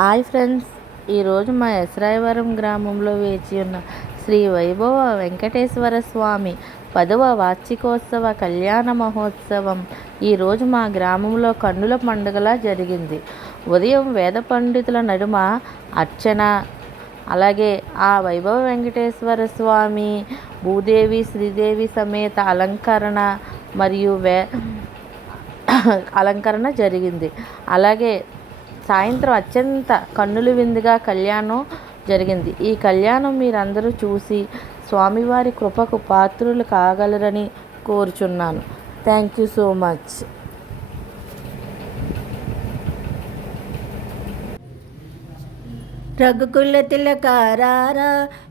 Hi friends ఈరోజు మా ఎస్రాయవరం గ్రామంలో వేచి ఉన్న శ్రీ వైభవ వెంకటేశ్వర స్వామి పదవ వార్షికోత్సవ కళ్యాణ మహోత్సవం ఈరోజు మా గ్రామంలో కన్నుల పండుగలా జరిగింది. ఉదయం వేద పండితుల నడుమ అర్చన అలాగే ఆ వైభవ వెంకటేశ్వర స్వామి భూదేవి శ్రీదేవి సమేత అలంకరణ మరియు వే అలంకరణ జరిగింది. అలాగే సాయంత్రం అత్యంత కన్నుల విందుగా కళ్యాణం జరిగింది. ఈ కళ్యాణం మీరందరూ చూసి స్వామివారి కృపకు పాత్రులు కాగలరని కోరుచున్నాను. Thank you so much. రఘుకుల తిలకారారా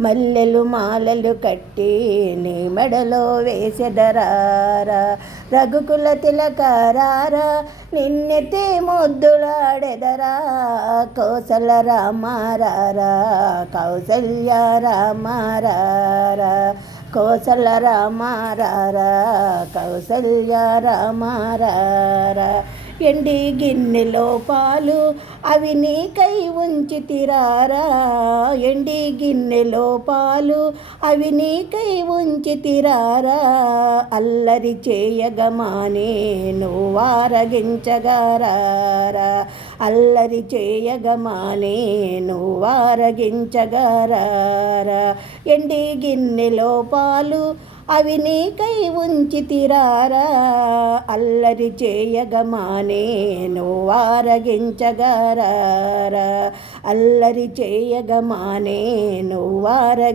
మల్లెలు మాలలు కట్టి నీ మెడలో వేసెదరారా? రఘుకుల తిలకారారా? నిన్నెత్తి ముద్దులాడెదరా? కౌసల రామారారా? కౌసల్య రామారారా? కౌసల రామారారా? కౌసల్య రామారారా? ఎండి గిన్నెలో పాలు అవి నీకై ఉంచి తిరారా? ఎండి గిన్నెలో పాలు అవి నీకై ఉంచి తిరారా? అల్లరి చేయగమానే నువ్వారగించగారారా అల్లరి చేయగమానే నువ్వారగించగారారా ఎండి గిన్నెలో పాలు అవి నీకై ఉంచి తిరారా అల్లరి చేయగమానే నువ్వారగించగారారా అల్లరి చేయగమానే నువ్వారగించగారారా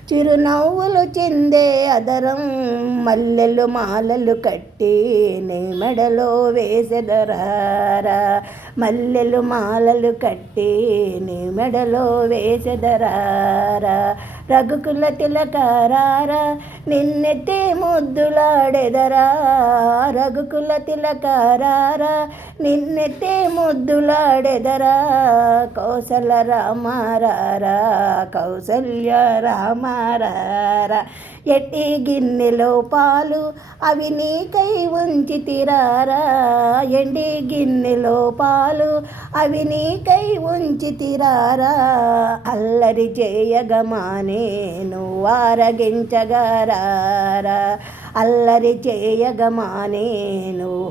చిరునవ్వులు చిందే అదరం మల్లెలు మాలలు కట్టి నీ మెడలో వేసెదరారా. మల్లెలు మాలలు కట్టి నీ మెడలో వేసెదరారా. రఘుకుల తిలకారారా నిన్నెత్తే ముద్దులాడెదరా. రఘుకుల తిలకారారా నిన్నెతే ముద్దులాడెదరా కౌసల రామారారా? కౌసల్య రామారారా? ఎట్టి గిన్నెలో పాలు అవి నీకై ఉంచి తిరారా ఎండి గిన్నెలో పాలు అవి నీకై ఉంచి తిరారా అల్లరి చేయగమానే నువ్వారగించగారారా అల్లరి చేయగమానే నువ్వు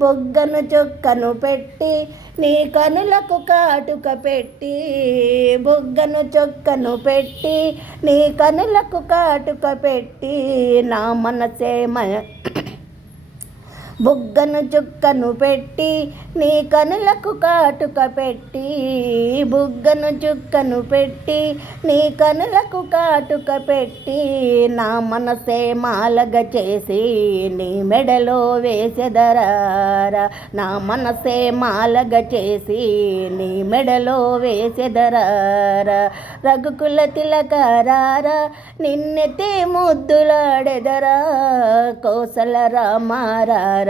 బొగ్గను చొక్కను పెట్టి నీ కనులకు కాటుక పెట్టి బొగ్గను చొక్కను పెట్టి నీ కనులకు కాటుక పెట్టి నా మనసే మ బుగ్గను చుక్కను పెట్టి నీ కనులకు కాటుక పెట్టి బుగ్గను చుక్కను పెట్టి నీ కనులకు కాటుక పెట్టి నా మనసే మాలగ చేసి నీ మెడలో వేసెదరారా. నా మనసే మాలగ చేసి నీ మెడలో వేసెదరారా. రఘుకుల తిలకరారా నిన్నెతే ముద్దులాడెదరా. కోసల రామారారా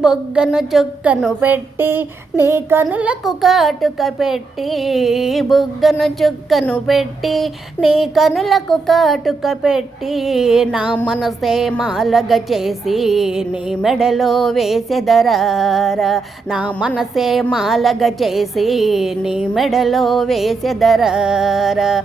బొగ్గను చుక్కను పెట్టి నీ కనులకు కాటుక పెట్టి బుగ్గను చుక్కను పెట్టి నీ కనులకు కాటుక పెట్టి నా మనసే మాలగ చేసి నీ మెడలో వేసెదరారా. నా మనసే మాలగ చేసి నీ మెడలో వేసెదరారా.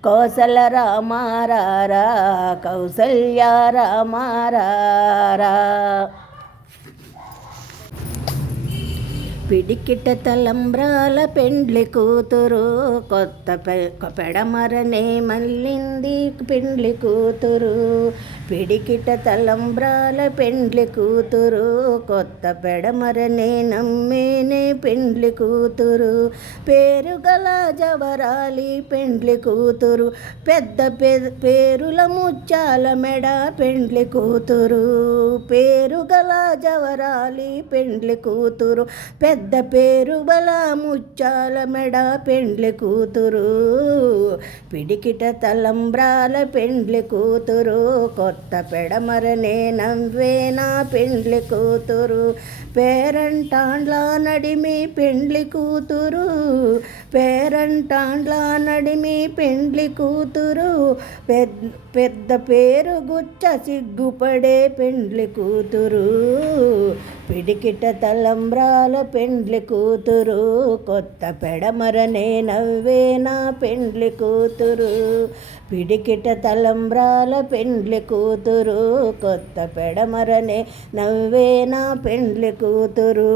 కౌసల రామారారా కౌసల్య రామారారా. పిడికిట తలంబ్రాల పెండ్లి కూతురు కొత్త పెడమరనే మళ్ళింది పెండ్లి కూతురు. పిడికిట తలంబ్రాల పెండ్లి కూతురు కొత్త పెడమరనే నమ్మేనే పెండ్లి కూతురు. పేరు గల జవరాలి పెండ్లి కూతురు పెద్ద పేరుల ముచ్చాల మెడ పెండ్లి కూతురు. పేరు గల జవరాలి పెండ్లి కూతురు పెద్ద పేరు బల ముచ్చాల మెడ పెండ్లి కూతురు. పిడికిట తలంబ్రాల పెండ్లి కూతురు కొత్త పెడమరనే నవ్వే నా పెండ్లి కూతురు. పేరంటాండ్ల నడిమి పెండ్లి కూతురు పేరంటాండ్ల నడిమి పెండ్లి కూతురు. పెద్ద పెద్ద పేరు గుచ్చ సిగ్గుపడే పెండ్లి కూతురు. పిడికిట తలంబ్రాల పెండ్లి కూతురు. కొత్త పెడమరనే నవ్వేనా పెండ్లి కూతురు. పిడికిట తలంబ్రాల పెండ్లి కూతురు. కొత్త పెడమరనే నవ్వేనా పెండ్లి కూతురు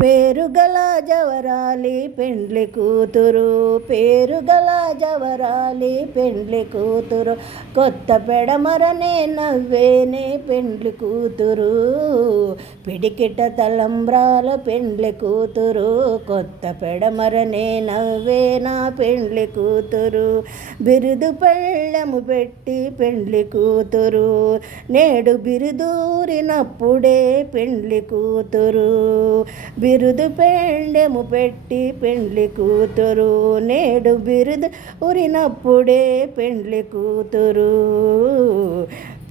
పేరుగల జవరాలి పెండ్లి కూతురు పేరుగల జవరాలి పెండ్లి కూతురు. కొత్త పెడమరనే నవ్వేనే పెండ్లి కూతురు. పిడికిట తలంబ్రాల పెండ్లి కూతురు. కొత్త పెడమరనే నవ్వేనా పెండ్లి కూతురు. బిరుదు పెళ్ళము పెట్టి పెండ్లి కూతురు. నేడు బిరుదూరినప్పుడే పెండ్లి కూతురు. బిరుదు పెండెము పెట్టి పెండ్లి కూతురు నేడు బిరుదు ఉరినప్పుడే పెండ్లి కూతురు.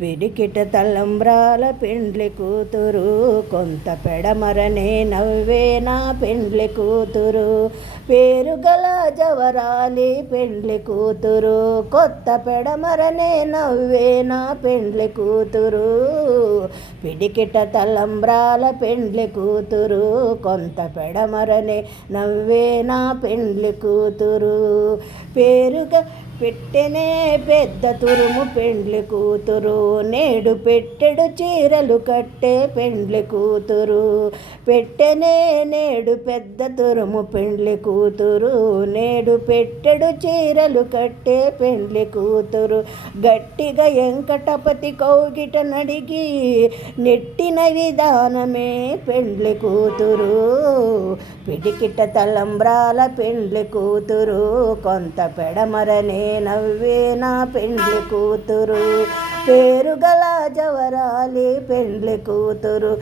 పిడికిట తలంబ్రాల పెండ్లి కూతురు కొంత పెడమరనే నవ్వేనా పెండ్లి కూతురు. పేరు గల జవరాలి పెండ్లి కూతురు కొత్త పెడమరనే నవ్వేనా పెండ్లి కూతురు. పిడికిట తలంబ్రాల పెండ్లి కూతురు కొంత పెడమరనే నవ్వేనా పెండ్లి కూతురు. పేరుగా పెట్టెనే పెద్ద తురుము పెండ్లి కూతురు. నేడు పెట్టెడు చీరలు కట్టే పెండ్లి కూతురు. పెట్టెనే నేడు పెద్ద తురుము పెండ్లి కూతురు. నేడు పెట్టెడు చీరలు కట్టే పెండ్లి కూతురు. గట్టిగా వెంకటపతి కౌగిట నడిగి నెట్టిన విధానమే పెండ్లి కూతురు. పిడికిట తలంబ్రాల పెండ్లి కూతురు. కొంత పెడమరనే నవ్వేనా పెండ్లి కూతురు. పేరు గల జవరాలి పెండ్లి కూతురు.